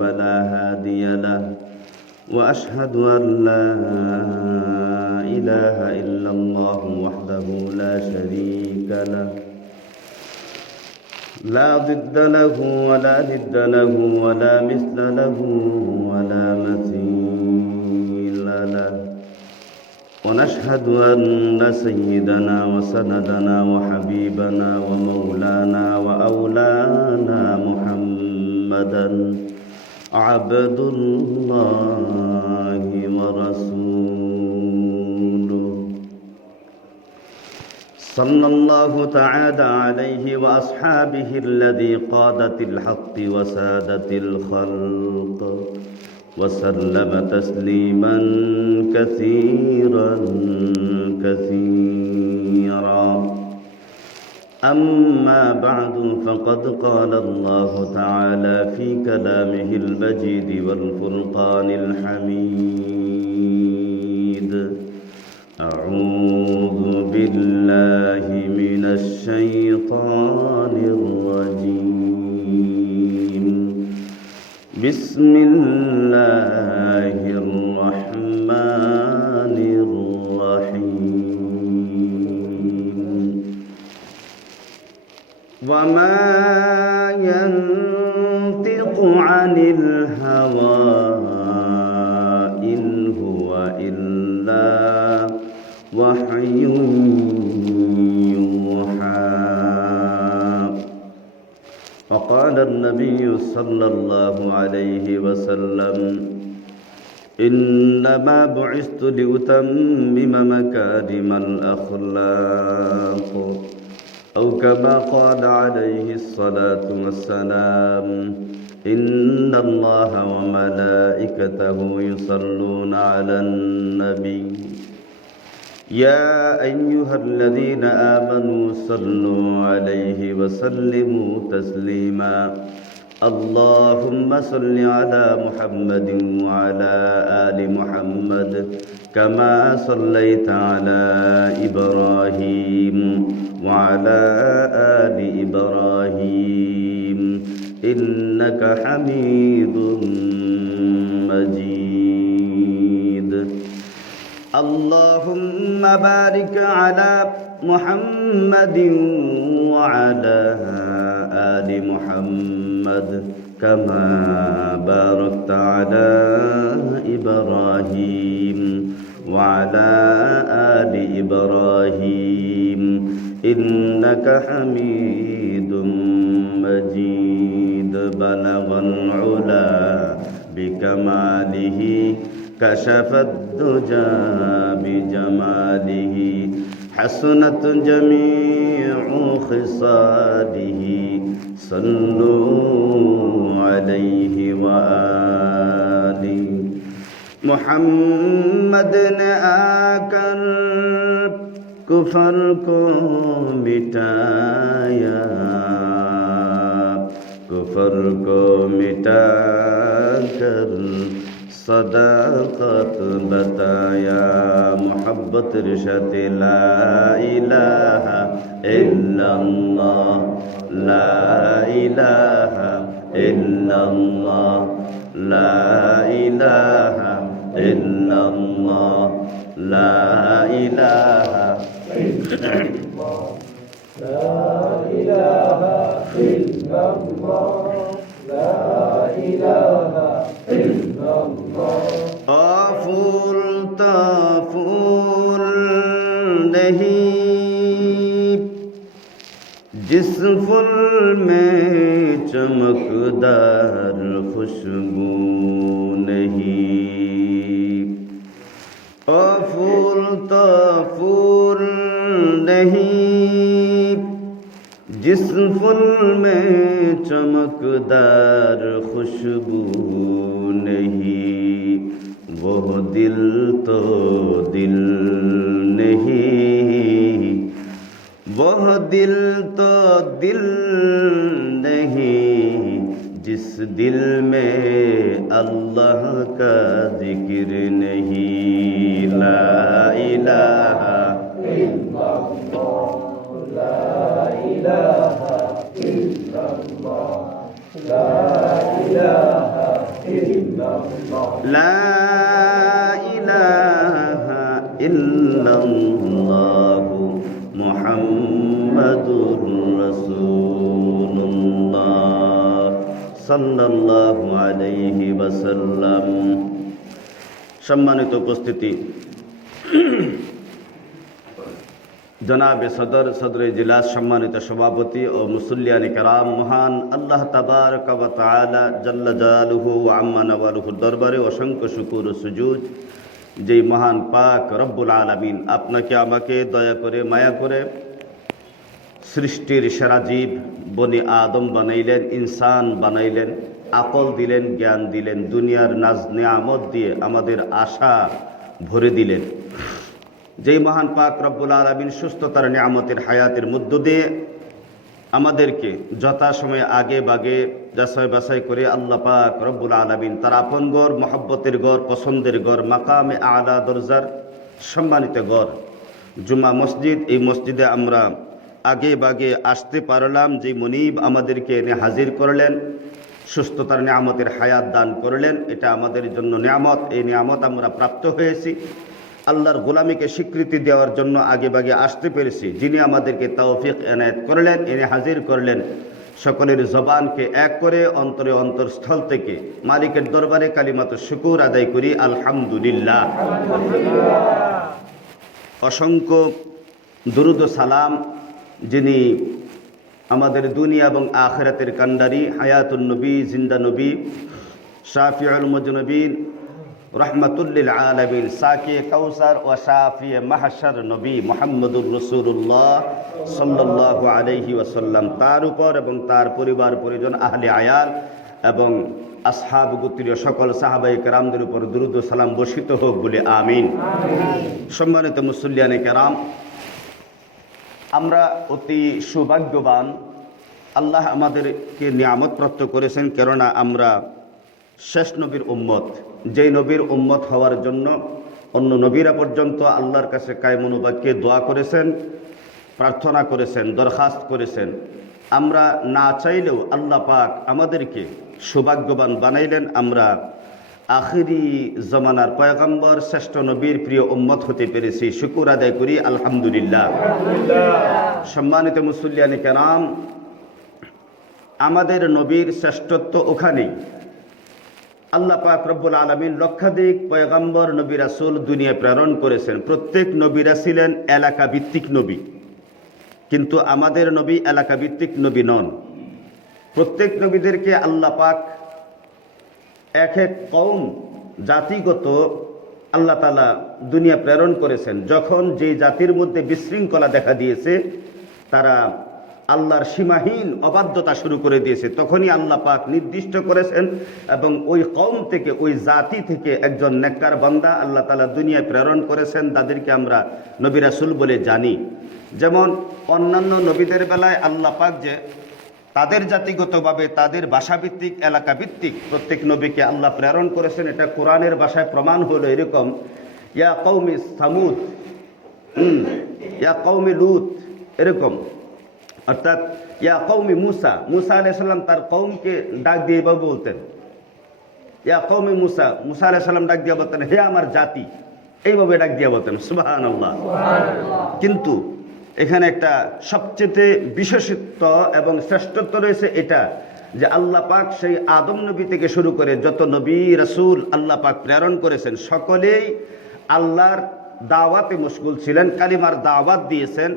فلا هادي له وأشهد أن لا إله إلا الله وحده لا شريك له لا ضد له ولا ند له ولا مثل له ولا مثيل له ونشهد أن سيدنا وسندنا وحبيبنا ومولانا وأولانا محمدا عبد الله ورسوله صلى الله تعالى عليه وأصحابه الذي قادت الحق وسادت الخلق وسلم تسليما كثيرا كثيرا أما بعد فقد قال الله تعالى في كلامه المجيد والفرقان الحميد أعوذ بالله من الشيطان الرجيم بسم الله الرحمن الرحيم وما ينطق عن الهوى إن هو إلا وحي يوحى وقال النبي صلى الله عليه وسلم إنما بعثت لأتمم مكارم الأخلاق أو كما قال عليه الصلاة والسلام إن الله وملائكته يصلون على النبي يا أيها الذين آمنوا صلوا عليه وسلموا تسليما اللهم صل على محمد وعلى آل محمد كما صليت على إبراهيم وعلى آل إبراهيم إنك حميد مجيد اللهم بارك على محمد وعلى آل محمد كما باركت على إبراهيم وعلى آل إبراهيم إنك حميد مجيد بلغ العلا بكماله كشف الدجى بجماله حسنت جميع خصاله صلوا عليه وآله محمد نے آ کر کفر کو مٹایا کفر کو مٹا کر صداقت بتایا محبت رشت لا الہ الا اللہ لا الہ الا اللہ لا الہ الا اللہ لا الہ الا اللہ لا الہ الا اللہ لا الہ الا اللہ آفور تافور نہیں جس پھول میں چمکدار خوشبو نہیں آفور تافور نہیں جس پھول میں چمکدار خوشبو نہیں وہ دل تو دل نہیں وہ دل تو دل نہیں جس دل میں اللہ کا ذکر نہیں لا الہ الا اللہ لا الہ الا اللہ لا الہ লা ইলাহা ইল্লাল্লাহু মুহাম্মাদুর রাসূলুল্লাহ সাল্লাল্লাহু আলাইহি ওয়াসাল্লাম। সম্মানিত উপস্থিতি, জনাবে সদর ইজলাস, সম্মানিত সভাপতি ও মুসল্লিয়ানে কেরাম, মহান আল্লাহ তাবারক ওয়া তাআলা জাল্লা জালালুহু ওয়া আম্মা নাওয়ালুহুর দরবারে অসংখ্য শুকর ও সুজুদ, যেই মহান পাক রব্বুল আলামিন আপনাকে আমাকে দয়া করে মায়া করে সৃষ্টির সেরা জীব বনি আদম বানাইলেন, ইনসান বানাইলেন, আকল দিলেন, জ্ঞান দিলেন, দুনিয়ার নাজ নেয়ামত দিয়ে আমাদের আশা ভরে দিলেন। যেই মহান পাক রব্বুল আলামিন সুস্থতার নিয়ামতের হায়াতের মধ্য দিয়ে আমাদেরকে যথাসময়ে আগে বাগে যাচাই বাছাই করে আল্লাহ পাক রব্বুল আলামিন তার আপন গড়, মহব্বতের গড়, পছন্দের গড়, মাকামে আলা দরজার সম্মানিত গড় জুমা মসজিদ, এই মসজিদে আমরা আগে বাগে আসতে পারলাম। যে মনিব আমাদেরকে এনে হাজির করলেন, সুস্থতার নিয়ামতের হায়াত দান করলেন, এটা আমাদের জন্য নিয়ামত। এই নিয়ামত আমরা প্রাপ্ত হয়েছি। আল্লাহর গোলামীকে স্বীকৃতি দেওয়ার জন্য আগে বাগে আসতে পেরেছি। যিনি আমাদেরকে তৌফিক এনায়েত করলেন, এনে হাজির করলেন, সকলের জবানকে এক করে অন্তরে অন্তরস্থল থেকে মালিকের দরবারে কালিমাত শুকুর আদায় করি, আলহামদুলিল্লাহ। অসংখ্য দুরুদ ও সালাম যিনি আমাদের দুনিয়া এবং আখিরাতের কান্ডারি, হায়াতুন নবী, জিন্দা নবী, শাফিউল মুজনবিন, রহমাতুল্লিল আলামিন, সাকিয়ে কাউসার ও শাফিয়ে মাহশার নবী মুহাম্মদুর রাসূলুল্লাহ সাল্লাল্লাহু আলাইহি ওয়াসাল্লাম, তার উপর এবং তার পরিবার পরিজন, আহলে আয়াল এবং আসহাব গোত্রীয় সকল সাহাবায়ে কেরামদের উপর দুরূদ ও সালাম বর্ষিত হোক বলে আমিন। সম্মানিত মুসল্লিয়ানে কেরাম, আমরা অতি সৌভাগ্যবান, আল্লাহ আমাদেরকে নিয়ামত প্রাপ্ত করেছেন, কেননা আমরা শেষ নবীর উম্মত। যেই নবীর উম্মত হওয়ার জন্য অন্য নবীরা পর্যন্ত আল্লাহর কাছে কায়মনোবাক্যে দোয়া করেছেন, প্রার্থনা করেছেন, দরখাস্ত করেছেন। আমরা না চাইলেও আল্লাহ পাক আমাদেরকে সৌভাগ্যবান বানাইলেন। আমরা আখিরি জমানার পয়গম্বর শ্রেষ্ঠ নবীর প্রিয় উম্মত হতে পেরেছি, শুকুর আদায় করি, আলহামদুলিল্লাহ। সম্মানিত মুসল্লিয়ানে কেরাম, আমাদের নবীর শ্রেষ্ঠত্ব ওখানেই। আল্লাহ পাক রব্বুল আলামিন লক্ষাধিক পয়গম্বর, নবী রাসূল দুনিয়া প্রেরণ করেছেন। প্রত্যেক নবীরা ছিলেন এলাকা ভিত্তিক নবী, কিন্তু আমাদের নবী এলাকা ভিত্তিক নবী নন। প্রত্যেক নবীদেরকে আল্লাহ পাক এক এক কওম, জাতিগত আল্লাহ তাআলা দুনিয়া প্রেরণ করেছেন। যখন যে জাতির মধ্যে বিশৃঙ্খলা দেখা দিয়েছে, তারা আল্লাহর সীমাহীন অবাধ্যতা শুরু করে দিয়েছে, তখনই আল্লাহ পাক নির্দিষ্ট করেছেন এবং ওই কওম থেকে, ওই জাতি থেকে একজন নেককার বান্দা আল্লাহ তাআলা দুনিয়ায় প্রেরণ করেছেন, তাদেরকে আমরা নবী রাসূল বলে জানি। যেমন অন্যান্য নবীদের বেলায় আল্লাহ পাক যে তাদের জাতিগতভাবে, তাদের ভাষাভিত্তিক, এলাকাভিত্তিক প্রত্যেক নবীকে আল্লাহ প্রেরণ করেছেন, এটা কোরআনের ভাষায় প্রমাণ হলো এরকম, ইয়া কওমি সামুদ, ইয়া কওমি লুত, এরকম। অর্থাৎ ইয়া কওমি মুসা, মুসা আলাইহিস সালাম তার কওমকে ডাক দিয়ে এভাবে বলতেন, ইয়া কওমি মুসা, মুসা আলাইহিস সালাম ডাক দিয়ে বলতেন, হে আমার জাতি, এইভাবে ডাক দিয়ে বলতেন, সুবহানাল্লাহ। কিন্তু এখানে একটা সবচেয়ে বিশেষত্ব এবং শ্রেষ্ঠত্ব রয়েছে, এটা যে আল্লাহ পাক সেই আদম নবী থেকে শুরু করে যত নবী রাসূল আল্লাহ পাক প্রেরণ করেছেন, সকলেই আল্লাহর দাওয়াতে মশগুল ছিলেন, কালিমার দাওয়াত দিয়েছেন,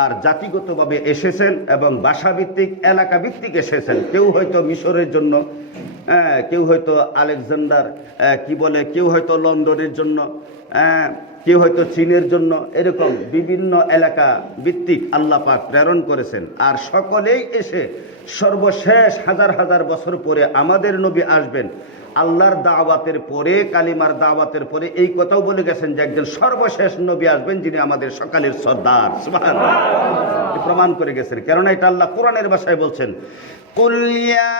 আর জাতিগতভাবে এসেছেন এবং ভাষাভিত্তিক, এলাকাভিত্তিক এসেছেন। কেউ হয়তো মিশরের জন্য, কেউ হয়তো আলেকজান্ডার কি বলে, কেউ হয়তো লন্ডনের জন্য, কেউ হয়তো চীনের জন্য, এরকম বিভিন্ন এলাকা ভিত্তিক আল্লাহ পাক প্রেরণ করেছেন। আর সকলেই এসে সর্বশেষ হাজার হাজার বছর পরে আমাদের নবী আসবেন, আল্লাহর দাওয়াতের পরে, কালিমার দাওয়াতের পরে এই কথাও বলে গেছেন যে একজন সর্বশেষ নবী আসবেন, যিনি আমাদের সকালের সর্দার, সুবহানাল্লাহ, প্রমাণ করে গেছেন। কেননা এটা আল্লাহ কোরআনের ভাষায় বলছেন, কুল ইয়া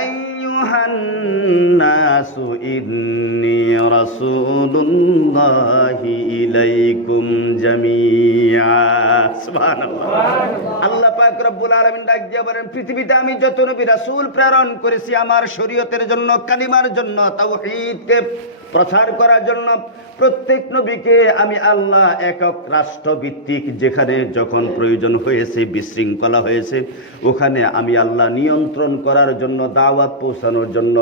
আইয়ুহান নাসু ইন্নী রাসূলুল্লাহি ইলাইকুম জামিআ। সুবহানাল্লাহ। আল্লাহ পাক রব্বুল আলামিন ডাক দিয়ে বলেন, পৃথিবীতে আমি যত নবী রাসূল প্রেরণ করেছি আমার শরীয়তের জন্য, কালিমার জন্য, তাওহীদকে প্রচার করার জন্য, প্রত্যেক নবীকে আমি আল্লাহ একক রাষ্ট্রভিত্তিক যেখানে যখন প্রয়োজন হয়েছে, বিশৃঙ্খলা হয়েছে, ওখানে আমি আল্লাহ নিয়ন্ত্রণ করার জন্য, দাওয়াত পৌঁছানোর জন্য,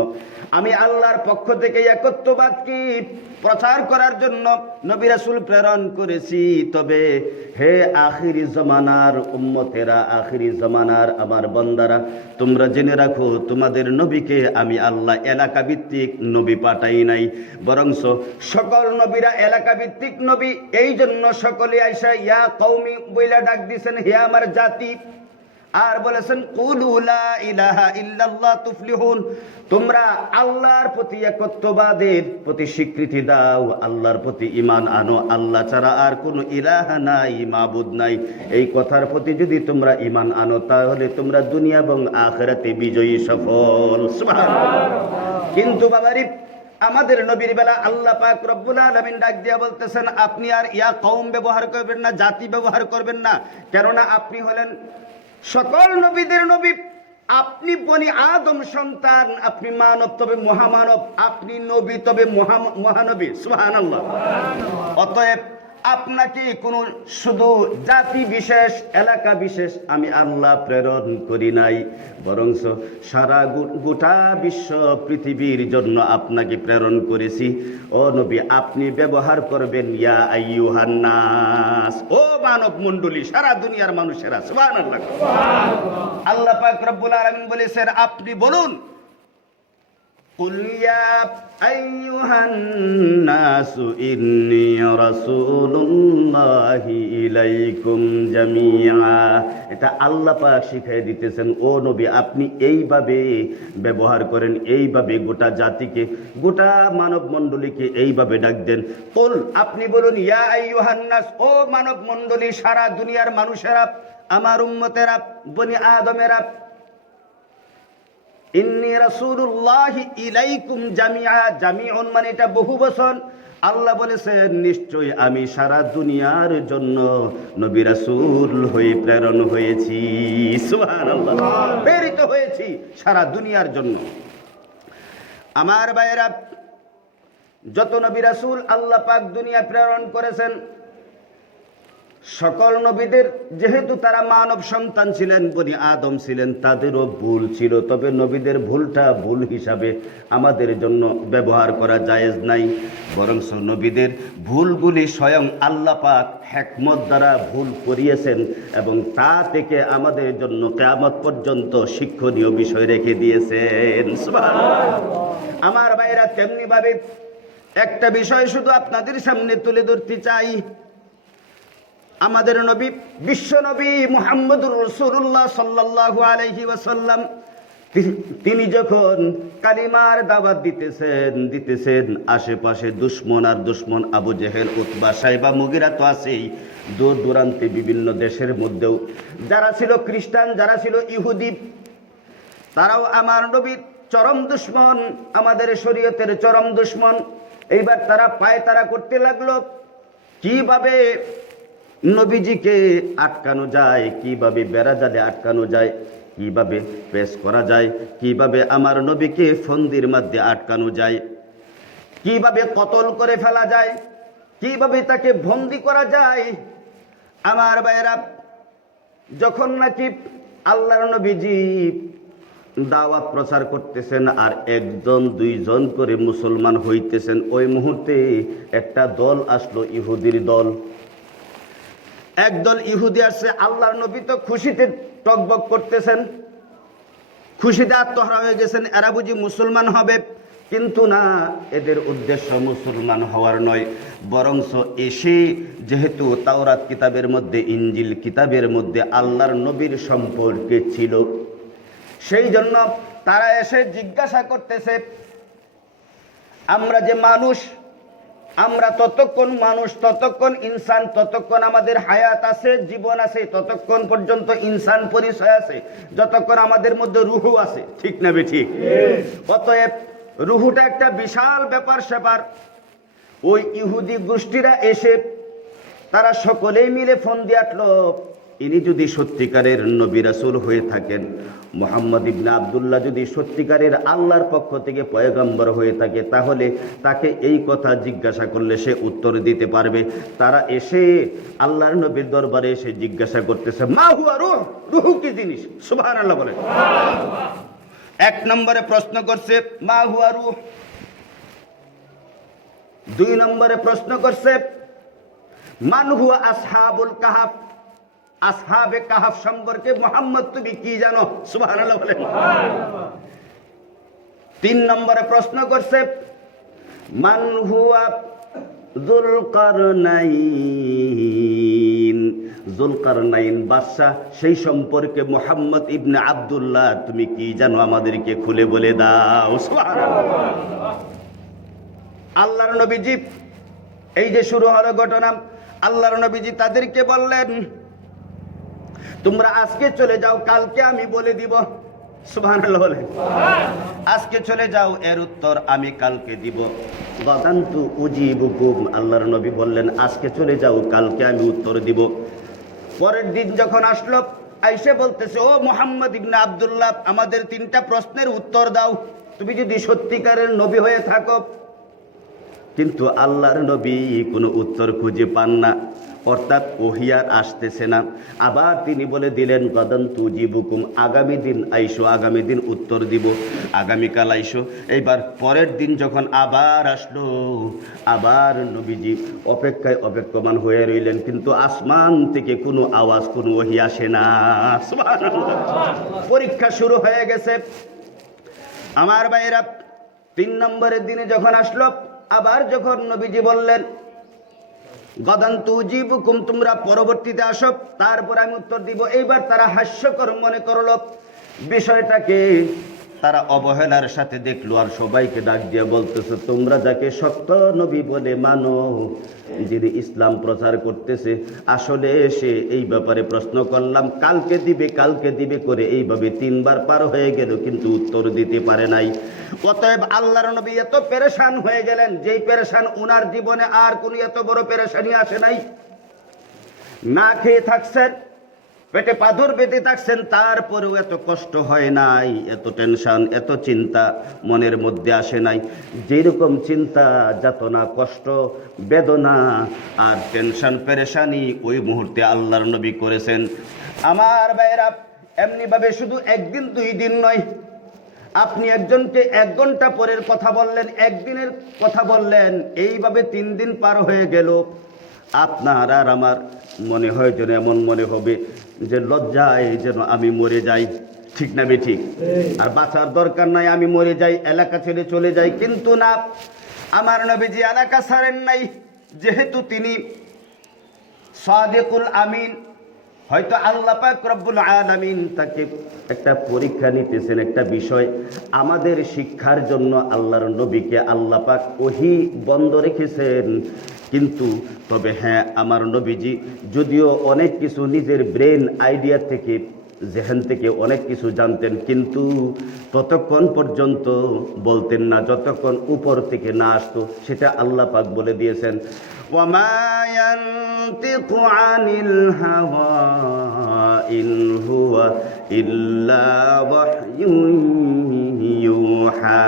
আমি আল্লাহর পক্ষ থেকে একত্ববাদকে প্রচার করার জন্য নবী রাসূল প্রেরণ করেছি। তবে হে আখিরি জমানার উম্মতেরা, আখিরি জমানার আমার বান্দারা, তোমরা জেনে রাখো তোমাদের নবীকে আমি আল্লাহ এলাকা ভিত্তিক নবী পাঠাই নাই, বরংস সকল নবীরা এলাকা ভিত্তিক নবী। এই জন্য সকলে আইসা ইয়া কওমি বইলা ডাক দিয়েছেন, হে আমার জাতি, আর বলেছেন কুলু লা ইলাহা ইল্লাল্লাহ তুফলিহুন, তোমরা আল্লাহর প্রতি একত্ববাদের প্রতি স্বীকৃতি দাও, আল্লাহর প্রতি ঈমান আনো, আল্লাহ ছাড়া আর কোনো ইলাহা নাই, মাবুদ নাই। এই কথার প্রতি যদি তোমরা ঈমান আনো তাহলে তোমরা দুনিয়া এবং আখিরাতে বিজয়ী, সফল। সুবহানাল্লাহ। কিন্তু বাবারি, আমাদের নবীর বেলা আল্লাহ পাক রব্বুল আলামিন ডাক দিয়া বলতেছেন, আপনি আর ইয়া কওম ব্যবহার করবেন না, জাতি ব্যবহার করবেন না, কেননা আপনি হলেন সকল নবীদের নবী। আপনি বনি আদম সন্তান, আপনি মানব তবে মহামানব, আপনি নবী তবে মহানবী। সুবহানাল্লাহ। অতএব আপনাকে কোনো শুধু জাতি বিশেষ, এলাকা বিশেষ আমি আল্লাহ প্রেরণ করি নাই, বরংস সারা গোটা বিশ্ব পৃথিবীর জন্য আপনাকে প্রেরণ করেছি। ও নবী, আপনি ব্যবহার করবেন ইয়া আইয়ুহান নাস, ও মানব মণ্ডলী, সারা দুনিয়ার মানুষেরা। সুবহানাল্লাহ। আল্লাহ পাক রব্বুল আলামিন বলেছেন, আপনি বলুন, কুল ইয়া আইয়ুহান নাসু ইন্নী রাসূলুল্লাহি ইলাইকুম জামিআ। এটা আল্লাহ পাক শিখিয়ে দিতেছেন, ও নবী আপনি এইভাবে ব্যবহার করেন, এইভাবে গোটা জাতিকে, গোটা মানব মণ্ডলীকে এইভাবে ডাক দেন। কুল, আপনি বলুন, ইয়া আইয়ুহান নাস, ও মানব মণ্ডলী, সারা দুনিয়ার মানুষেরা, আমার উম্মতেরা, বনি আদমেরা, ইন্নী রাসূলুল্লাহি ইলাইকুম জামিআ। জামিউন মানে এটা বহু বচন। আল্লাহ বলেছেন, নিশ্চয়ই আমি সারা দুনিয়ার জন্য নবী রাসূল হয়ে প্রেরণ হয়েছি। সুবহানাল্লাহ। প্রেরিত হয়েছি সারা দুনিয়ার জন্য। আমার ভাইয়েরা, যত নবী রাসূল আল্লাহ পাক দুনিয়া প্রেরণ করেছেন, সকল নবীদের যেহেতু তারা মানব সন্তান ছিলেন, বনি আদম ছিলেন, তাদেরও ভুল ছিল। তবে নবীদের ভুলটা ভুল হিসাবে আমাদের জন্য ব্যবহার করা জায়েজ নাই, বরং নবীদের ভুলগুলি স্বয়ং আল্লাহ পাক হিকমত দ্বারা ভুল করিয়েছেন এবং তা থেকে আমাদের জন্য কিয়ামত পর্যন্ত শিক্ষণীয় বিষয় রেখে দিয়েছেন। সুবহানাল্লাহ। আমার ভাইরা, তেমনি ভাবে একটা বিষয় শুধু আপনাদের সামনে তুলে ধরতে চাই। আমাদের নবী, বিশ্ব নবী মুহাম্মদুর রাসূলুল্লাহ সাল্লাল্লাহু আলাইহি ওয়াসাল্লাম, তিনি যখন কালিমার দাওয়াত দিতেছেন, আশেপাশে দুশমন আর দুশমন, আবু জেহেল, উতবা, সাইবা, মুগিরা তো আছেই, দূর দূরান্তে বিভিন্ন দেশের মধ্যেও যারা ছিল খ্রিস্টান, যারা ছিল ইহুদি, তারাও আমার নবীর চরম দুশমন, আমাদের শরীয়তের চরম দুশমন। এইবার তারা পায়তারা করতে লাগলো কিভাবে নবীজিকে আটকানো যায়, কিভাবে বেড়াজালে আটকানো যায়, কিভাবে পেশ করা যায়, কিভাবে আমার নবীকে ফন্দির মধ্যে আটকানো যায়, কিভাবে কতল করে ফেলা যায়, কিভাবে তাকে বন্দী করা যায়। আমার ভাইয়েরা, যখন নাকি আল্লাহর নবীজি দাওয়াত প্রচার করতেছেন আর একজন দুইজন করে মুসলমান হইতেছেন, ওই মুহূর্তে একটা দল আসলো, ইহুদির দল। একদল ইহুদি আসছে, আল্লাহর নবী তো খুশিতে টকবক করতেছেন, খুশিতে আত্মহারা হয়ে গেছেন, এরা বুঝি মুসলমান হবে। কিন্তু না, এদের উদ্দেশ্য মুসলমান হওয়ার নয়, বরংস এসে যেহেতু তাওরাত কিতাবের মধ্যে, ইনজিল কিতাবের মধ্যে আল্লাহর নবীর সম্পর্কে ছিল, সেই জন্য তারা এসে জিজ্ঞাসা করতেছে, আমরা যে মানুষ, আমরা ততক্ষণ মানুষ, ততক্ষণ ইনসান, ততক্ষণ আমাদের হায়াত আছে, জীবন আছে, ততক্ষণ পর্যন্ত ইনসান পরিচয় আছে, যতক্ষণ আমাদের মধ্যে রূহ আছে। ঠিক না বে ঠিক? অতএব রুহুটা একটা বিশাল ব্যাপার স্যাপার। ওই ইহুদি গোষ্ঠীরা এসে তারা সকলেই মিলে ফোন দিয়ে আটলো, ইনি যদি সত্যিকারের নবী রাসূল হয়ে থাকেন, মুহাম্মদ ইবনে আব্দুল্লাহ যদি সত্যিকারের আল্লাহর পক্ষ থেকে পয়গম্বর হয়ে থাকে, তাহলে তাকে এই কথা জিজ্ঞাসা করলে সে উত্তর দিতে পারবে। তারা এসে আল্লাহর নবীর দরবারে এসে জিজ্ঞাসা করতেছে, মা হুয়া রূহ, রূহ কি জিনিস? সুবহানাল্লাহ বলেন। এক নম্বরে প্রশ্ন করছে মা হুয়া রূহ। 2 নম্বরে প্রশ্ন করছে মান হুয়া আসহাবুল কাহাফ, আসহাবে কাহাফ সম্পর্কে মুহাম্মদ তুমি কি জানো? সুবহানাল্লাহ বলেন। 3 নম্বরে প্রশ্ন করছে মান হুয়া যুলকারনাইন, যুলকারনাইন বাদশা, সেই সম্পর্কে মুহাম্মদ ইবনে আব্দুল্লাহ তুমি কি জানো, আমাদেরকে খুলে বলে দাও। সুবহানাল্লাহ। আল্লাহর নবীজি, এই যে শুরু হলো ঘটনা, আল্লাহর নবীজি তাদেরকে বললেন তোমরা আজকে চলে যাও, কালকে আমি বলে দিব। সুবহানাল্লাহ বলেন। আজকে চলে যাও, এর উত্তর আমি কালকে দিব। গাদান্তু উজিবুকুম, আল্লাহর নবী বললেন আজকে চলে যাও, কালকে আমি উত্তর দিব। পরের দিন যখন আসলো, আইসে বলতেছে ও মুহাম্মদ ইবনে আব্দুল্লাহ, আমাদের 3টা প্রশ্নের উত্তর দাও, তুমি যদি সত্যিকারের নবী হয়ে থাকো। কিন্তু আল্লাহর নবী কোনো উত্তর খুঁজে পান না, অর্থাৎ ওহী আর আসতেছে না। আবার তিনি বলে দিলেন গাদান্তু উজিবুকুম, আগামী দিন আইসো, আগামী দিন উত্তর দিব, আগামীকাল আইসো। এইবার পরের দিন যখন আবার আসলো, আবার নবীজি অপেক্ষায় অপেক্ষমান হয়ে রইলেন, কিন্তু আসমান থেকে কোনো আওয়াজ, কোনো ওহী আসে না। সুবহানাল্লাহ। পরীক্ষা শুরু হয়ে গেছে আমার ভাইরা। 3 নম্বরের দিনে যখন আসলো, আবার যখন নবীজি বললেন গাদান্তু উজিবুকুম, তোমরা পরবর্তীতে আসো, তারপর আমি উত্তর দিব। এইবার তারা হাস্যকর মনে করলো বিষয়টাকে, তারা অবহেলার সাথে দেখলো, আর সবাইকে ডাক দিয়ে বলতেছে তোমরা যাকে সত্য নবী বলে মানো, যিনি ইসলাম প্রচার করতেছে, আসলে সে এই ব্যাপারে প্রশ্ন করলাম কালকে দিবে, কালকে দিবে করে এইভাবে 3 বার পার হয়ে গেল, কিন্তু উত্তর দিতে পারে নাই। অতএব আল্লাহর নবী এত পেরেশান হয়ে গেলেন, যেই পেরেশান উনার জীবনে আর কোন এত বড় পেরেশানি আসে নাই। না খেয়ে থাকছেন, পেটে পাথর বেঁধে থাকছেন, তারপরেও এত কষ্ট হয় নাই, এত টেনশন, এত চিন্তা মনের মধ্যে আসে নাই। যেরকম চিন্তা, যাতনা, কষ্ট, বেদনা আর টেনশন পেরেশানি ওই মুহূর্তে আল্লাহর নবী করেছেন। আমার ভাইরা, এমনিভাবে শুধু একদিন 2 দিন নয়, আপনি একজনকে 1 ঘন্টা পরের কথা বললেন, একদিনের কথা বললেন, এইভাবে 3 দিন পার হয়ে গেল। আপনার আর আমার মনে হয় যেন এমন মনে হবে যে লজ্জায় যেন আমি মরে যাই, ঠিক না বেঠিক? আর বাঁচার দরকার নাই, আমি মরে যাই, এলাকা ছেড়ে চলে যাই। কিন্তু না, আমার নবীজি এলাকা ছাড়েন নাই, যেহেতু তিনি সাদিকুল আমিন। হয়তো আল্লাহ পাক রব্বুল আলামিন তাকে একটা পরীক্ষা নিতেছেন, একটা বিষয় আমাদের শিক্ষার জন্য আল্লাহর নবীকে আল্লাহ পাক ওহী বন্ধ রেখেছেন। কিন্তু তবে হ্যাঁ, আমার নবীজি যদিও অনেক কিছু নিজের ব্রেন আইডিয়া থেকে, যেখান থেকে অনেক কিছু জানতেন, কিন্তু ততক্ষণ পর্যন্ত বলতেন না যতক্ষণ উপর থেকে না আসতো। সেটা আল্লাহ পাক বলে দিয়েছেন, ওয়ামা ইয়ানতিকু আনিল হাওয়া ইন হুয়া ইল্লা ওয়াহয়ুন ইউহা।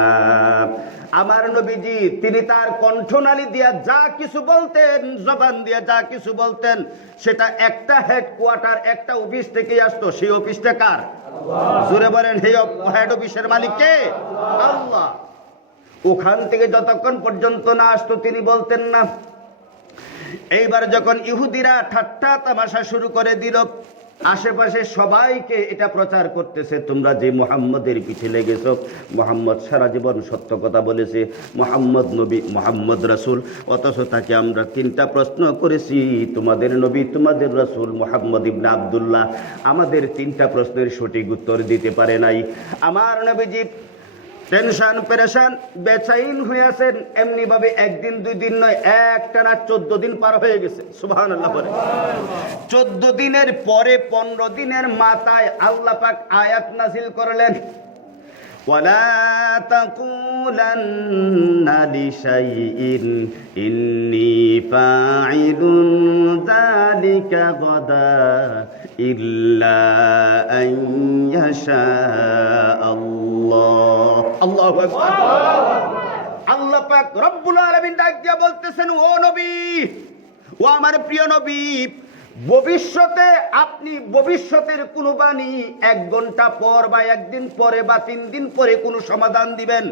আমার নবীজি তিনি তার কণ্ঠনালী দিয়া যা কিছু বলতেন, জবান দিয়া যা কিছু বলতেন, সেটা একটা হেডকোয়ার্টার, একটা অফিস থেকেই আসতো। সেই অফিসটা কার? জোরে বলেন, হেড অফিসের মালিক কে? আল্লাহ। ওখান থেকে যতক্ষণ পর্যন্ত না আসতো তিনি বলতেন না। এইবার যখন ইহুদিরা ঠাট্টা তামাশা শুরু করে দিল, আশেপাশে সবাইকে এটা প্রচার করতেছে তোমরা যে মুহাম্মদের পিছে লেগেছ, মুহাম্মদ সারা জীবন সত্য কথা বলেছে, মুহাম্মদ নবী, মুহাম্মদ রাসূল, অথচ তাকে আমরা 3টা প্রশ্ন করেছি, তোমাদের নবী, তোমাদের রাসূল মুহাম্মদ ইবনে আব্দুল্লাহ, আমাদের 3টা প্রশ্নের সঠিক উত্তর দিতে পারে নাই। আমার নবীজি টেনশন পেরেশান বেচাইন হয়ে আছেন। এমনি ভাবে 1 দিন 2 দিন নয়, একটানা 14 দিন পার হয়ে গেছে। সুবহানাল্লাহ বলে। 14 দিনের পরে 15 দিনের মাথায় আল্লাহ পাক আয়াত নাযিল করলেন, ওয়ালা তাকুলান্না লিশাইইন ইন্নী ফাইলুন যালিকা গাদা ইল্লা আন ইয়াশা আল্লাহ। আল্লাহু আকবার। আল্লাহ পাক রব্বুল আলামিন ডাক দিয়া বলতেছেন, ও নবী, ও আমার প্রিয় নবী, ভবিষ্যতে আপনি ভবিষ্যতের কোনো বাণী 1 ঘন্টা পর বা 1 দিন পরে বা 3 দিন পরে কোনো সমাধান দিবেন,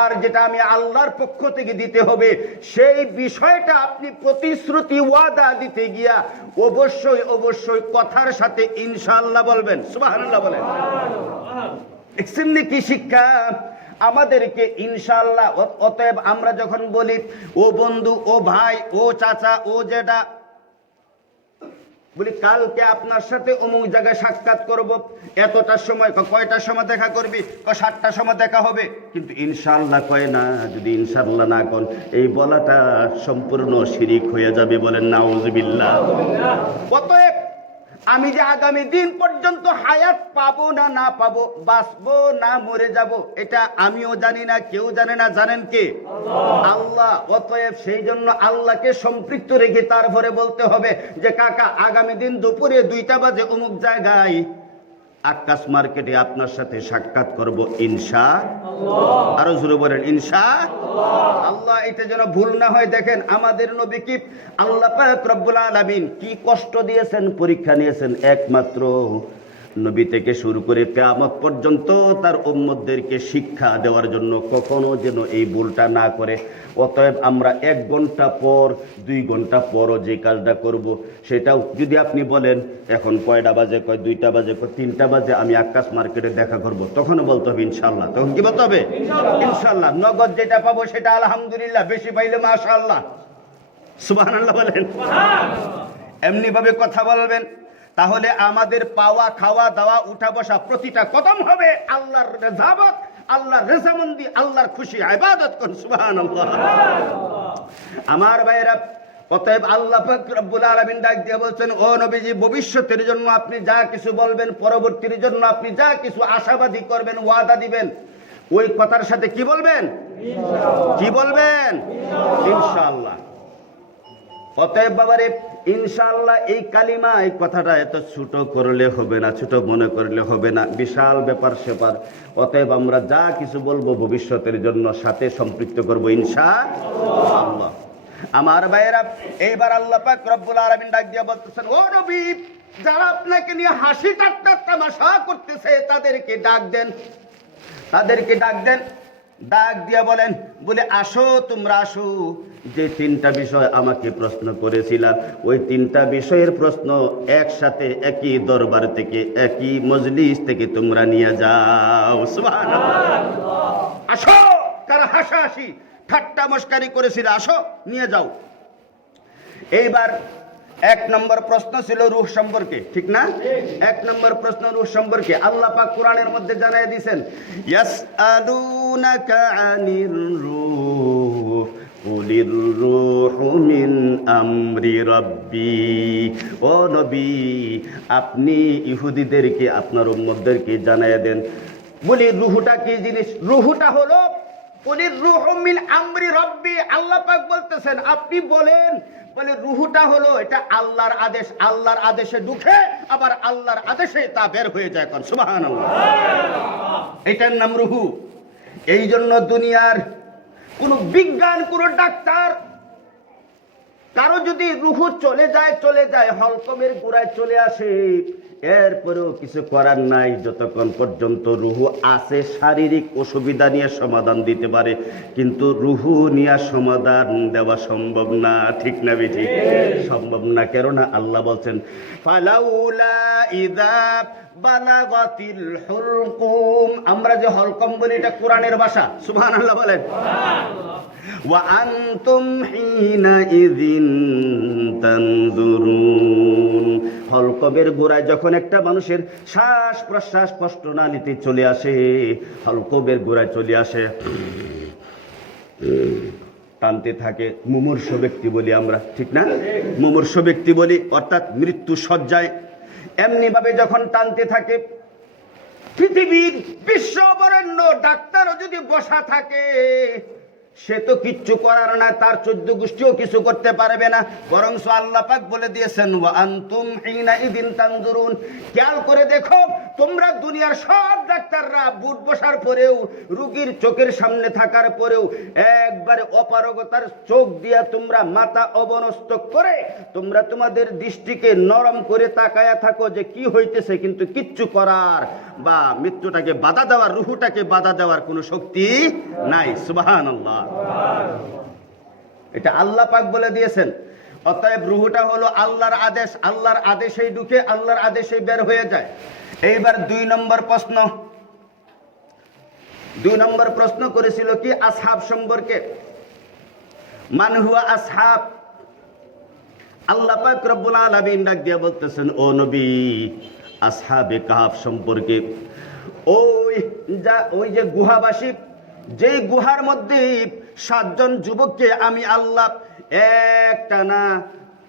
আর যেটা আমি আল্লাহর পক্ষ থেকে দিতে হবে সেই বিষয়টা আপনি প্রতিশ্রুতি ওয়াদা দিতে গিয়া অবশ্যই অবশ্যই কথার সাথে ইনশাআল্লাহ বলবেন। সুবহানাল্লাহ বলেন। দেখছেন কি শিক্ষা আমাদেরকে ইনশাআল্লাহ। অতএব আমরা যখন বলি ও বন্ধু, ও ভাই, ও চাচা, ও জেঠা, বলি কালকে আপনার সাথে অমুক জায়গায় সাক্ষাৎ করব, এতটার সময়, কয়টার সময় দেখা করবি, 7টার সময় দেখা হবে, কিন্তু ইনশাআল্লাহ কয় না। যদি ইনশাআল্লাহ না কন, এই বলাটা সম্পূর্ণ শিরিক হয়ে যাবে। বলেন নাউজুবিল্লাহ। অতএব আমি যে আগামী দিন পর্যন্ত হায়াত পাবো না না পাবো, বাঁচবো না মরে যাব, এটা আমিও জানি না, কেউ জানে না। জানেন কে? আল্লাহ। অতএব সেই জন্য আল্লাহকে সম্পৃক্ত রেখে তারপরে বলতে হবে যে কাকা আগামী দিন দুপুরে 2টা বাজে অমুক জায়গায় আকাশ মার্কেটে আপনার সাথে সাক্ষাৎ করব ইনশাআল্লাহ। আরো জোরে বলেন ইনশাআল্লাহ। এটা যেন ভুল না হয়। দেখেন আমাদের নবী কি আল্লাহ পাক রব্বুল আলামিন কি কষ্ট দিয়েছেন, পরীক্ষা নিয়েছেন একমাত্র নবী থেকে শুরু করে কিয়ামত পর্যন্ত তার উম্মতদেরকে শিক্ষা দেওয়ার জন্য, কখনো যেন এই ভুলটা না করে। অতএব আমরা 1 ঘন্টা পর 2 ঘন্টা পরও যে কাজটা করব, সেটাও যদি আপনি বলেন এখন কয়টা বাজে, কয় 2টা বাজে, কয় 3টা বাজে, আমি আকাশ মার্কেটে দেখা করব, তখনও বলতে হবে ইনশাআল্লাহ। তখন কি বলতে হবে? ইনশাআল্লাহ। নগদ যেটা পাবো সেটা আলহামদুলিল্লাহ, বেশি পাইলে মাশাআল্লাহ। সুবহানাল্লাহ বলেন। এমনি ভাবে কথা বলবেন, তাহলে আমাদের পাওয়া, খাওয়া, দাওয়া, উঠা বসা প্রতিটা কদম হবে আল্লাহর রেজামত, আল্লাহর রেজামন্দি, আল্লাহর খুশি, ইবাদত করুন। সুবহানাল্লাহ। আমার ভাইরা, অতএব আল্লাহ পাক রব্বুল আলামিন ডাক দিয়ে বলছেন, ও নবীজি, ভবিষ্যতের জন্য আপনি যা কিছু বলবেন, পরবর্তীর জন্য আপনি যা কিছু আশাবাদী করবেন, ওয়াদা দিবেন, ওই কথার সাথে কি বলবেন? কি বলবেন? ইনশাআল্লাহ। অতএব বাবারে, ইনশাআল্লাহ এই কালিমা, এই কথাটা এত ছোট করলে হবে না, ছোট মনে করলে হবে না, বিশাল ব্যাপার সেপার। অতএব আমরা যা কিছু বলবো ভবিষ্যতের জন্য সাথে সম্পৃক্ত করবো ইনশাআল্লাহ। আমার ভাইয়েরা, এইবার আল্লাহ পাক রব্বুল আলামিন ডাক দিয়ে বলতেছেন, ও নবী, যারা আপনাকে নিয়ে হাসি ঠাট্টা তামাশা করতেছে তাদেরকে ডাক দেন, তাদেরকে ডাক দেন। ডাক দিয়া বলেন, বলে আসো, তোমরা আসো, যে 3টা বিষয় আমাকে প্রশ্ন করেছিলাম, ওই 3টা বিষয়ের প্রশ্ন একসাথে একই দরবার থেকে, একই মজলিস থেকে তোমরা নিয়ে যাও। সুবহানাল্লাহ। আসো, কারা হাসাহাসি ঠাট্টা মস্কারি করেছিল, আসো নিয়ে যাও। এইবার 1 নম্বর প্রশ্ন ছিল রূহ সম্পর্কে, ঠিক না? 1 নম্বর প্রশ্ন রূহ সম্পর্কে। আল্লাহ পাক কোরআনের মধ্যে জানায় দিয়েছেন, ইয়াসআলুনাকা আনির রূহ কুলির রূহু মিন আমরি রাব্বি। ও নবী, আপনি ইহুদিদেরকে, আপনার উম্মতদেরকে জানায় দেন, বলি রূহটা কি জিনিস? রূহটা হলো কুলির রূহু মিন আমরি রাব্বি। আল্লাহ পাক বলতেছেন আপনি বলেন, বলে রূহটা হলো এটা আল্লাহর আদেশ, আল্লাহর আদেশে ঢুকে আবার আল্লাহর আদেশে তা বের হয়ে যায়। কোন সুবহানাল্লাহ। এটার নাম রূহু। এই জন্য দুনিয়ার কোন বিজ্ঞান, কোন ডাক্তার, কারো যদি রূহু চলে যায়, হলকমের গোড়ায় চলে আসে, এরপরেও কিছু করার নাই। যতক্ষণ পর্যন্ত রূহু আছে, শারীরিক অসুবিধা নিয়ে সমাধান দিতে পারে, কিন্তু রূহু নিয়ে সমাধান দেওয়া সম্ভব না। ঠিক না বেঠিক? সম্ভব না। কেননা আল্লাহ বলছেন, ফালাউলা ইযা বালাগাতিল হুলকুম। আমরা যে হলকম বলি এটা কোরআনের ভাষা। সুবহানাল্লাহ বলেন। ওয়া আনতুম হিনা ইযিন তানজুরুন। হলকমের গোড়ায় যখন একটা মানুষের শ্বাস প্রশ্বাস কষ্টনালীতে চলে আসে, হলকমের গোড়ায় চলে আসে, টানতে থাকে, মুমূর্ষ ব্যক্তি বলি আমরা, ঠিক না? মুমূর্ষ ব্যক্তি বলি, অর্থাৎ মৃত্যু শয্যায়। এমনি ভাবে যখন টানতে থাকে, পৃথিবীর বিশ্ব বরেণ্য ডাক্তারও যদি বসা থাকে, সে তো কিচ্ছু করার না, তার 14 গোষ্ঠীও কিছু করতে পারবে না। বরং আল্লাহ পাক বলে দিয়েছেন, ওয়া আনতুম হিনা ইদিন তানজুরুন, খেয়াল করে দেখো, তোমরা দুনিয়ার সব ডাক্তাররা বুট বসার পরেও, রোগীর চোখের সামনে থাকার পরেও একবারে অপারগতার চোখ দিয়া তোমরা মাথা অবনষ্ট করে তোমরা তোমাদের দৃষ্টিকে নরম করে তাকায়া থাকো যে কি হইতেছে, কিন্তু কিচ্ছু করার বা মৃত্যুটাকে বাধা দেওয়ার, রুহুটাকে বাধা দেওয়ার কোনো শক্তি নাই। সুবহানাল্লাহ। এটা আল্লাহ পাক বলে দিয়েছেন। অতএব রুহুটা হলো আল্লাহর আদেশ, আল্লাহর আদেশেই ঢুকে, আল্লাহর আদেশেই বের হয়ে যায়। এইবার 2 নম্বর প্রশ্ন করেছিল কি আসহাব সম্পর্কে। মান হুয়া আসহাব? আল্লাহ পাক রব্বুল আলামিন ডাক দিয়ে বলতেছেন, ও নবী, আসহাবে কাহাফ সম্পর্কে ওই যে গুহাবাসী, যে গুহার মধ্যে 7 জন যুবককে আমি আল্লাহ একটানা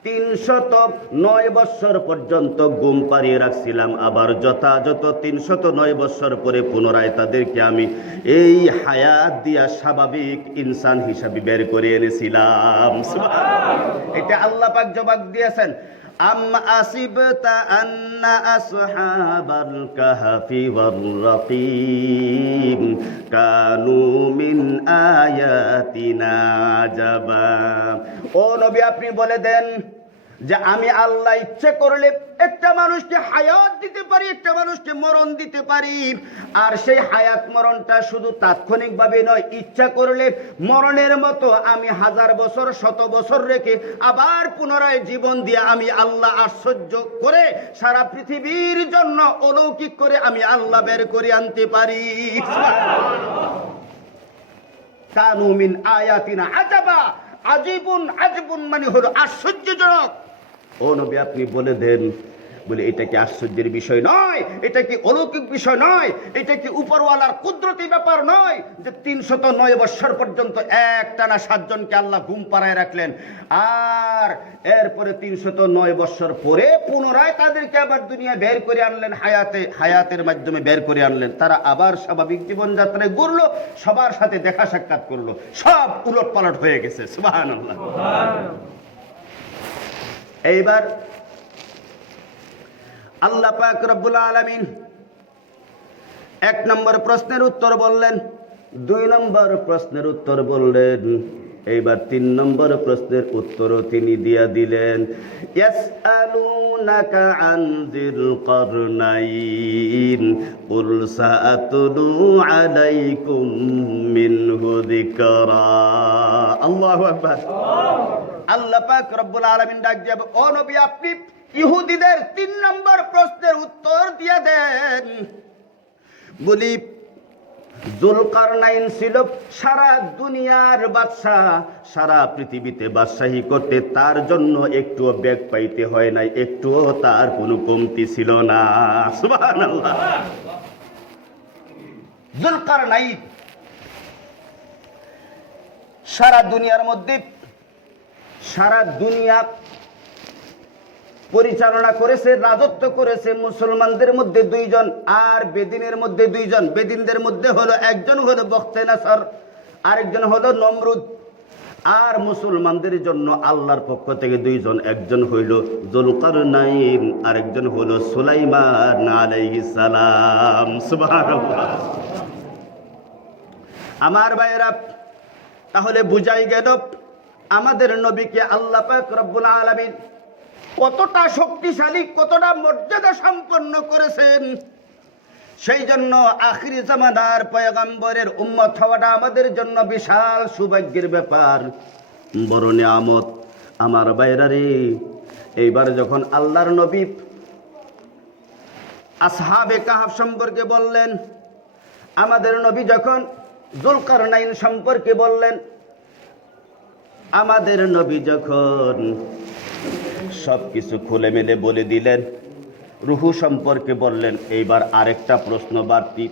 309 বৎসর পর্যন্ত ঘুম পাড়িয়ে রাখছিলাম, আবার যথাযথ 309 বৎসর পরে পুনরায় তাদেরকে আমি এই হায়াত দিয়া স্বাভাবিক ইনসান হিসাবে বের করে এনেছিলাম। এটা আল্লাহ পাক জবাব দিয়েছেন। আম আসিবতা আন্না আসহাবাল কাহফি ওয়ার রাকিম কানু মিন আয়াতিনা জাবা। ও নবী, আপনি বলে দেন যে আমি আল্লাহ ইচ্ছে করলে একটা মানুষকে হায়াত দিতে পারি, একটা মানুষকে মরণ দিতে পারি। আর সেই হায়াত মরণটা শুধু তাৎক্ষণিকভাবে নয়, ইচ্ছা করলে মরণের মতো আমি 1000 বছর 100 বছর রেখে আবার পুনরায় জীবন দিয়ে আমি আল্লাহ আশ্চর্য করে সারা পৃথিবীর জন্য অলৌকিক করে আমি আল্লাহ বের করে আনতে পারি। কানু মিন আয়াতিনা আজাবা। আজবুন মানে হলো আশ্চর্যজনক। ও নবী, আপনি বলে দেন, বলে এটা কি আশ্চর্যের বিষয় নয়? এটা কি অলৌকিক বিষয় নয়? এটা কি উপরওয়ালার কুদরতি ব্যাপার নয় যে 309 বৎসর পর্যন্ত একটানা 7 জনকে আল্লাহ ঘুম পাড়ায় রাখলেন, আর এরপরে 309 বৎসর পরে পুনরায় তাদেরকে আবার দুনিয়া বের করে আনলেন, হায়াতের মাধ্যমে বের করে আনলেন। তারা আবার স্বাভাবিক জীবনযাত্রায় ঘুরলো, সবার সাথে দেখা সাক্ষাৎ করলো, সব উলটপালট হয়ে গেছে। সুবহানাল্লাহ। এইবার আল্লাহ পাক রব্বুল আলামিন 1 নম্বর প্রশ্নের উত্তর বললেন, 2 নম্বর প্রশ্নের উত্তর বললেন, এইবার 3 নম্বর প্রশ্নের উত্তরও তিনি দিয়া দিলেন। ইয়াসআলুনাকা আন যিল কারনাইন কুল সাআতুলু আলাইকুম মিনহু যিকরা। আল্লাহু আকবার। আল্লাহ পাক রব্বুল আলামিন ডাক দিয়ে, ও নবী, আপনি ইহুদিদের 3 নম্বর প্রশ্নের উত্তর দিয়ে দেন। বলি, যুলকারনাইন ছিল সারা দুনিয়ার বাদশাহ, সারা পৃথিবীতে বাদশাহী করতে তার জন্য একটুও বেগ পাইতে হয় নাই, একটুও তার কোনো কমতি ছিল না। সুবহানাল্লাহ। যুলকারনাইন সারা দুনিয়ার মধ্যে, সারা দুনিয়া পরিচালনা করেছে, রাজত্ব করেছে। মুসলমানদের মধ্যে 2 জন, আর বেদিনের মধ্যে 2 জন। বেদিনদের মধ্যে হলো একজন হলো বখতেনাসর, আরেকজন হলো নমরুদ। আর মুসলমানদের জন্য আল্লাহর পক্ষ থেকে 2 জন, একজন হইল যুলকারনাইন, আরেকজন হলো সুলাইমান আলাইহিস সালাম। সুবহানাল্লাহ। আমার ভাইরা, তাহলে বুঝাই গেল আমাদের নবীকে আল্লাহ পাক রব্বুল আলামিন কতটা শক্তিশালী, কতটা মর্যাদা সম্পন্ন করেছেন। সেই জন্য আখিরি জামানার পয়গম্বরের উম্মত হওয়াটা আমাদের জন্য বিশাল সৌভাগ্যের ব্যাপার, বড় নিয়ামত। আমার ভাইরা রে, এইবার যখন আল্লাহর নবী আসহাবে কাহাফ সম্পর্কে বললেন, আমাদের নবী যখন যুলকারনাইন সম্পর্কে বললেন, আমাদের নবী যখন সবকিছু খুলে মেলে বলে দিলেন, রুহু সম্পর্কে বললেন, এইবার আরেকটা প্রশ্ন বাড়তি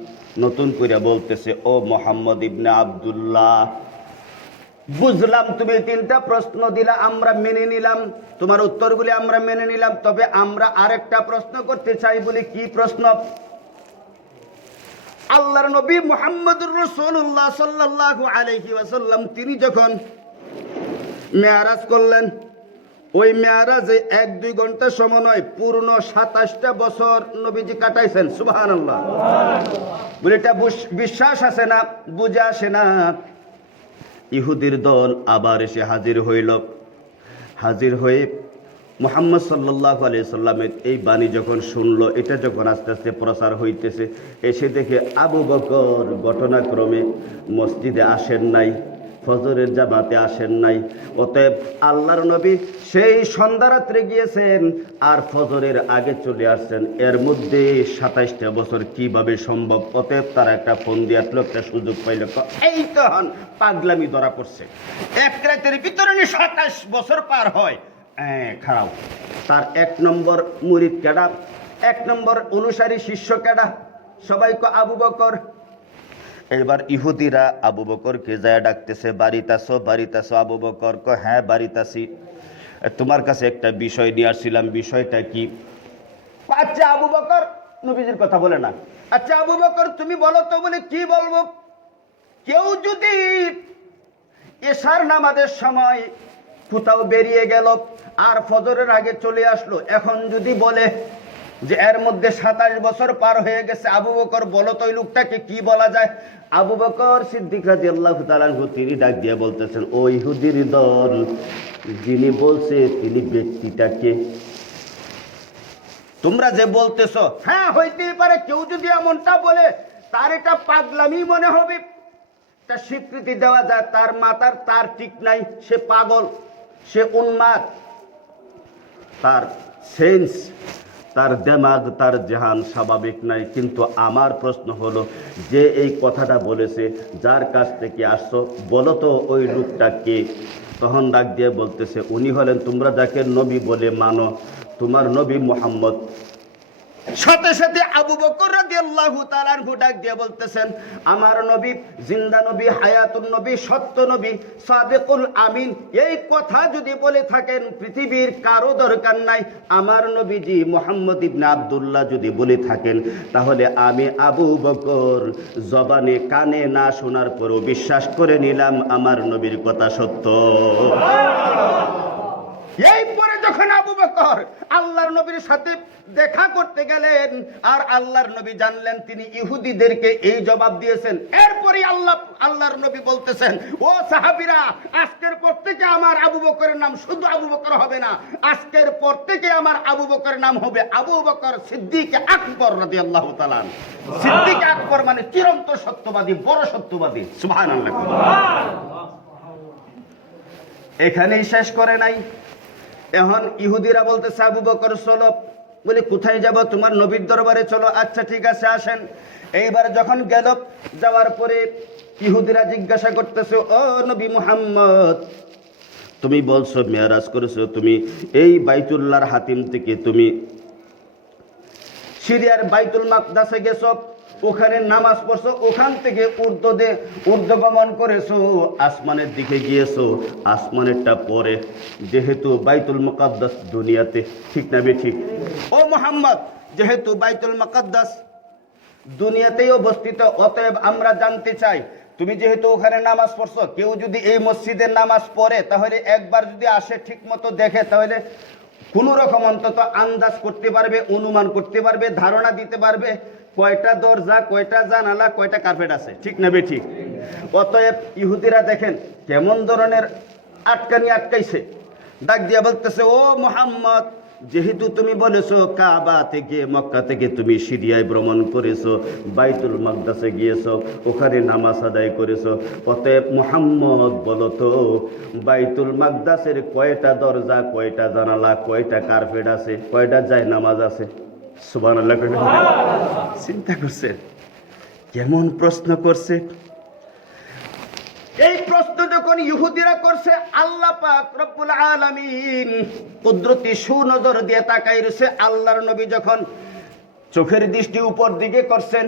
নতুন করে বলতেছে, ও মুহাম্মদ ইবনে আব্দুল্লাহ, বুঝলাম তুমি 3টা প্রশ্ন দিলা, আমরা মেনে নিলাম, তোমার উত্তরগুলি আমরা মেনে নিলাম, তবে আমরা আরেকটা প্রশ্ন করতে চাই। বলি, কি প্রশ্ন? আল্লাহর নবী মুহাম্মদুর রাসূলুল্লাহ সাল্লাল্লাহু আলাইহি ওয়াসাল্লাম তিনি যখন মেরাজ করলেন, ওই মেরাজে 1-2 ঘন্টা সময় নয়, পূর্ণ 27টা বছর নবীজি কাটাইছেন। সুবহানাল্লাহ। বলে এটা বিশ্বাস আছে না, বুঝে আসে না। ইহুদির দল আবার এসে হাজির হইল। হাজির হয়ে মুহাম্মদ সাল্লাল্লাহু আলাইহি সাল্লামের এই বাণী যখন শুনলো, এটা যখন আস্তে আস্তে প্রচার হইতেছে, এসে দেখে আবু বকর ঘটনাক্রমে মসজিদে আসেন নাই, ফজরের জামাতে আসেন নাই। অতএব আল্লাহর নবী সেই সন্ধ্যারাত্রে গিয়েছেন আর ফজরের আগে চলে আসছেন, এর মধ্যে 27টা বছর কিভাবে সম্ভব? অতএব তারা একটা ফোন দিয়ে একটা সুযোগ পাইল, এই তখন পাগলামি ধরা পড়ছে। এক রাতের ভিতরে 27 বছর পার হয়। খারাপ। তার 1 নম্বর মুরিদ কেডা, 1 নম্বর অনুসারী শিষ্য কেডা? সবাই আবু বকর। এবার ইহুদিরা আবু বকরকে যায় ডাকতেছে, বাড়িতাছো বাড়িতাছো? আবু বকর হ্যাঁ বাড়িতাছি, তোমার কাছে একটা বিষয় নিয়ে আসছিলাম। বিষয়টা কি? আচ্ছা আবু বকর, নবীজির কথা বলে না। আচ্ছা আবু বকর তুমি বলো তো। বলে কি বলবো? কেউ যদি এশার নামাজের সময় কোথাও বেরিয়ে গেল আর ফজরের আগে চলে আসলো, এখন যদি বলে যে এর মধ্যে 27 বছর পার হয়ে গেছে, আবু বকর বলো তো ওই লোকটাকে কি বলা যায়? আবু বকর সিদ্দিক রাদিয়াল্লাহু তাআলা তিনি ডাক দিয়ে বলতেছেন, ও ইহুদির দল, যিনি বলছে তিনি ব্যক্তিটাকে? তোমরা যে বলতেছো, হ্যাঁ হইতেই পারে, কেউ যদি এমনটা বলে তার এটা পাগলামি মনে হবে, তা স্বীকৃতি দেওয়া যায়। তার মাথার তার ঠিক নাই, সে পাগল, সে উন্মাদ, তার সেন্স, তার দেমাগ, তার জেহান স্বাভাবিক নাই। কিন্তু আমার প্রশ্ন হলো, যে এই কথাটা বলেছে, যার কাছ থেকে আসছো, বলো তো ওই লোকটা কে? তখন ডাক দিয়ে বলতেছে, উনি হলেন তোমরা যাকে নবী বলে মানো, তোমার নবী মুহাম্মদ। সাথে সাথে আবু বকর রাদিয়াল্লাহু তাআলা আনহু ডাক দিয়ে বলতেছেন, আমার নবী জিন্দা নবী, হায়াতুন নবী, সত্য নবী, সাদিকুল আমিন, এই কথা যদি বলে থাকেন পৃথিবীর কারো দরকার নাই। আমার নবীজি মুহাম্মদ ইবনে আব্দুল্লাহ যদি বলে থাকেন, তাহলে আমি আবু বকর জবানে কানে না শোনার পরও বিশ্বাস করে নিলাম আমার নবীর কথা সত্য। এই পরে যখন আবু বকর আল্লাহর নবীর সাথে দেখা করতে গেলেন আর আল্লাহর নবী জানলেন তিনি ইহুদিদেরকে এই জবাব দিয়েছেন, এরপরে আল্লাহর নবী বলতেছেন, ও সাহাবীরা, আজকের পর থেকে আমার আবু বকরের নাম শুধু আবু বকর হবে না, আজকের পর থেকে আমার আবু বকরের নাম হবে আবু বকর সিদ্দিক আকবর রাদিয়াল্লাহু তাআলা। সিদ্দিক আকবর মানে চিরন্তন সত্যবাদী, বড় সত্যবাদী। সুবহানাল্লাহ। এখানেই শেষ করে নাই। এখন ইহুদিরা বলতেছে, আবু বকর চলো। বলি কোথায় যাব? তোমার নবীর দরবারে চলো। আচ্ছা ঠিক আছে আসেন। এইবার যখন গেল, যাওয়ার পরে ইহুদিরা জিজ্ঞাসা করতেছে, ও নবী মুহাম্মদ, তুমি বলছো মেরাজ করেছো, তুমি এই বাইতুল্লাহর হাতিম থেকে তুমি সিরিয়ার বাইতুল মাকদাসে গেছো, ওখানে নামাজ পড়ছো, ওখান থেকে ঊর্ধ্বগমন করেছো, আসমানের দিকে গিয়েছো, আসমানেরটা পরে, যেহেতু বাইতুল মুকাদ্দাস দুনিয়াতে, ঠিক না বে ঠিক? ও মুহাম্মদ, যেহেতু বাইতুল মুকাদ্দাস দুনিয়াতেই অবস্থিত, অতএব আমরা জানতে চাই, তুমি যেহেতু ওখানে নামাজ পড়ছো, কেউ যদি এই মসজিদের নামাজ পড়ে, তাহলে একবার যদি আসে ঠিক মতো দেখে, তাহলে কোন রকম অন্তত আন্দাজ করতে পারবে, অনুমান করতে পারবে, ধারণা দিতে পারবে কয়টা দরজা, কয়টা জানালা, কয়টা কার্পেট আছে, ঠিক না বে ঠিক? অতএব ইহুদিরা দেখেন কেমন ধরনের আটকানি আটকাইছে। ডাক দিয়া বলতেছে, ও মুহাম্মদ, যেহেতু তুমি বলেছো কাবা থেকে, মক্কা থেকে তুমি সিরিয়ায় ভ্রমণ করেছো, বাইতুল মাকদাসে গিয়েছো, ওখানে নামাজ আদায় করেছো, অতএব মুহাম্মদ বলো তো বাইতুল মাকদাসের কয়টা দরজা, কয়টা জানালা, কয়টা কার্পেট আছে, কয়টা যায় নামাজ আছে? সুবহানাল্লাহ। চিন্তা করছে কেমন প্রশ্ন করছে। এই প্রশ্ন যখন ইহুদিরা করছে, আল্লাহ পাক রব্বুল আলামিন কুদরতি সুনজর দিয়ে তাকাই রয়েছে। আল্লাহর নবী যখন চোখের দৃষ্টি উপর দিকে করছেন,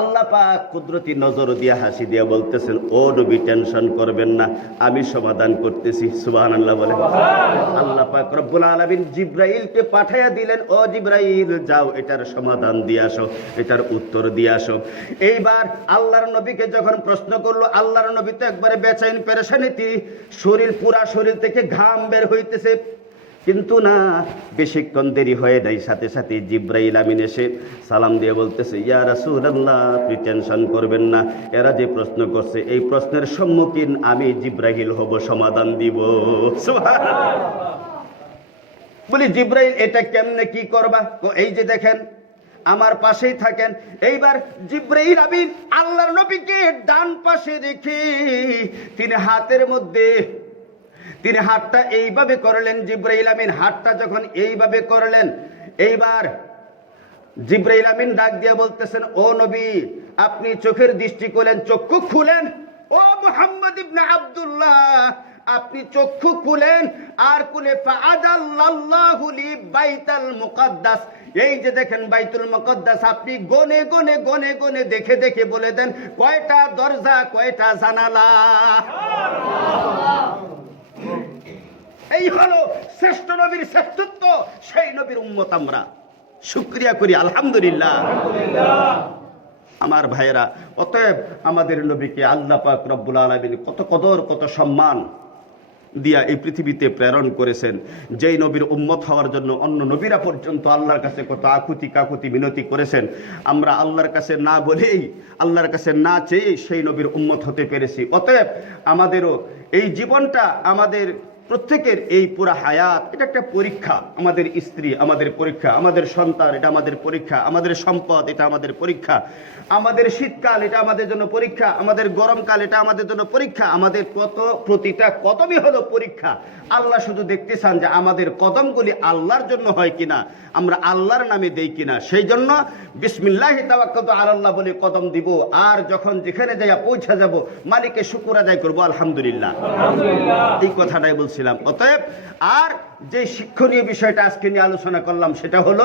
আল্লাহ পাক কুদরতি নজর দিয়ে হাসি দিয়ে বলতেছেন, ও নবী টেনশন করবেন না, আমি সমাধান করতেছি। সুবহানাল্লাহ বলে। আল্লাহ পাক রব্বুল আলামিন জিব্রাইলকে পাঠাইয়া দিলেন, ও জিব্রাইল যাও এটার সমাধান দিয়ে আসো, এটার উত্তর দিয়ে আসো। এইবার আল্লাহর নবীকে যখন প্রশ্ন করলো, আল্লাহর নবী তো একবারে বেচাইন পেরেশানিতে, পুরা শরীর থেকে ঘাম বের হইতেছে, কিন্তু না বেশিক্ষণ দেরি হয়ে নাই, সাথে সাথে জিব্রাইল আমিন এসে সালাম দিয়ে বলতেছে, ইয়া রাসূলুল্লাহ আপনি টেনশন করবেন না, এরা যে প্রশ্ন করছে এই প্রশ্নের সম্মুখীন আমি জিব্রাইল হব, সমাধান দিব। সুবহানাল্লাহ। বলি জিব্রাইল এটা কেমনে কি করবা? এই যে দেখেন আমার পাশেই থাকেন। এইবার জিব্রাইল আমিন আল্লাহর নবীকে ডান পাশে রেখে তিনি হাতটা এইভাবে করলেন। জিব্রাইল আমিন হাতটা যখন এইভাবে করলেন, এইবার জিব্রাইল আমিন ডাক দিয়ে বলতেছেন, ও নবী আপনি চোখের দৃষ্টি করলেন, চক্ষু খুলেন। ও মুহাম্মদ ইবনে আব্দুল্লাহ আপনি চক্ষু খুলেন আর খুলে ফাআদাল্লাহু লি বাইতুল মুকাদ্দাস, এই যে দেখেন বাইতুল মুকাদ্দাস, আপনি গনে গনে গনে গনে দেখে দেখে বলে দেন কয়টা দরজা কয়টা জানালা। এই হলো শ্রেষ্ঠ নবীর শ্রেষ্ঠত্ব, সেই নবীর উম্মত আমরা শুকরিয়া করি আলহামদুলিল্লাহ। আমার ভাইয়েরা, অতএব আমাদের নবীকে আল্লাহ পাক রব্বুল আলামিন কত কদর কত সম্মান দিয়া এই পৃথিবীতে প্রেরণ করেছেন। যেই নবীর উম্মত হওয়ার জন্য অন্য নবীরা পর্যন্ত আল্লাহর কাছে কত আকুতি কাকুতি মিনতি করেছেন, আমরা আল্লাহর কাছে না বলেই, আল্লাহর কাছে না চেয়েই সেই নবীর উম্মত হতে পেরেছি। অতএব আমাদেরও এই জীবনটা, আমাদের প্রত্যেকের এই পুরা হায়াত এটা একটা পরীক্ষা। আমাদের স্ত্রী আমাদের পরীক্ষা, আমাদের সন্তান এটা আমাদের পরীক্ষা, আমাদের সম্পদ এটা আমাদের পরীক্ষা, আমাদের শীতকাল এটা আমাদের জন্য পরীক্ষা, আমাদের গরমকাল এটা আমাদের জন্য পরীক্ষা, আমাদের প্রতিটা কদমই হলো পরীক্ষা। আল্লাহ শুধু দেখতে চান যে আমাদের কদমগুলি আল্লাহর জন্য হয় কিনা, আমরা আল্লাহর নামে দেই কিনা। সেই জন্য বিসমিল্লাহি তাওয়াক্কালতু আলাল্লাহ বলে কদম দিব, আর যখন যেখানে যাইয়া পৌঁছা যাব মালিকের শুকর আদায় করবো আলহামদুলিল্লাহ। এই কথাটাই বলছিলাম। অতএব আর যে শিক্ষণীয় বিষয়টা আজকে নিয়ে আলোচনা করলাম সেটা হলো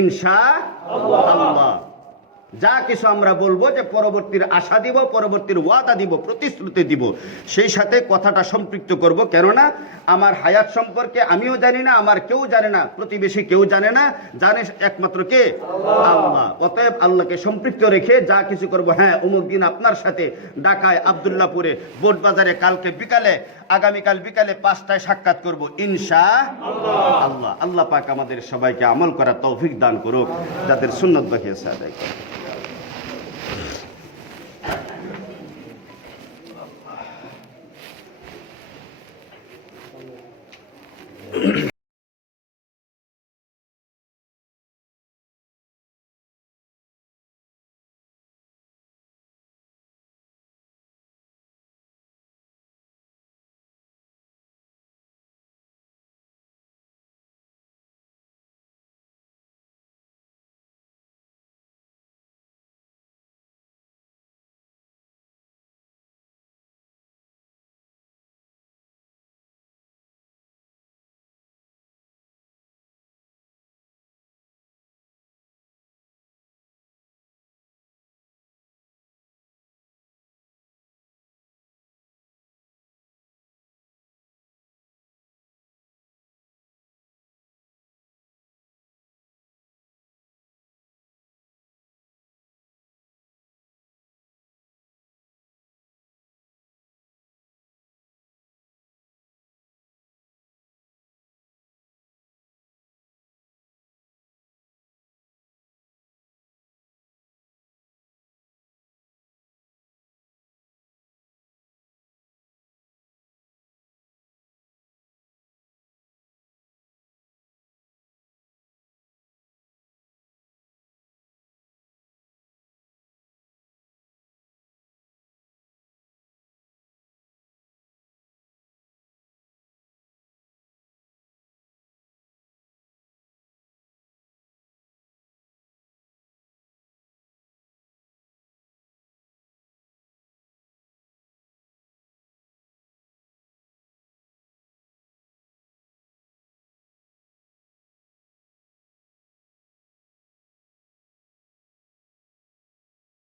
ইনশাআল্লাহ। যা কিছু আমরা বলবো যে পরবর্তীর আশা দিব, পরবর্তীর ওয়াদা দিব, প্রতিশ্রুতি দিব, সেই সাথে কথাটা সম্পৃক্ত করব। কেননা আমার হায়াত সম্পর্কে আমিও জানি না, আমার কেউ জানে না, প্রতিবেশী কেউ জানে না, জানে একমাত্র কে? আল্লাহ। অতএব আল্লাহকে সম্পৃক্ত রেখে যা কিছু করব, হ্যাঁ অমুক দিন আপনার সাথে ঢাকায় আব্দুল্লাহপুরে বোট বাজারে কালকে বিকালে, আগামীকাল বিকালে 5টায় সাক্ষাৎ করব ইনশাআল্লাহ। আল্লাহ পাক আমাদের সবাইকে আমল করার তৌফিক দান করুক, যাদের সুন্নত বাকি আছে আদায় করুক।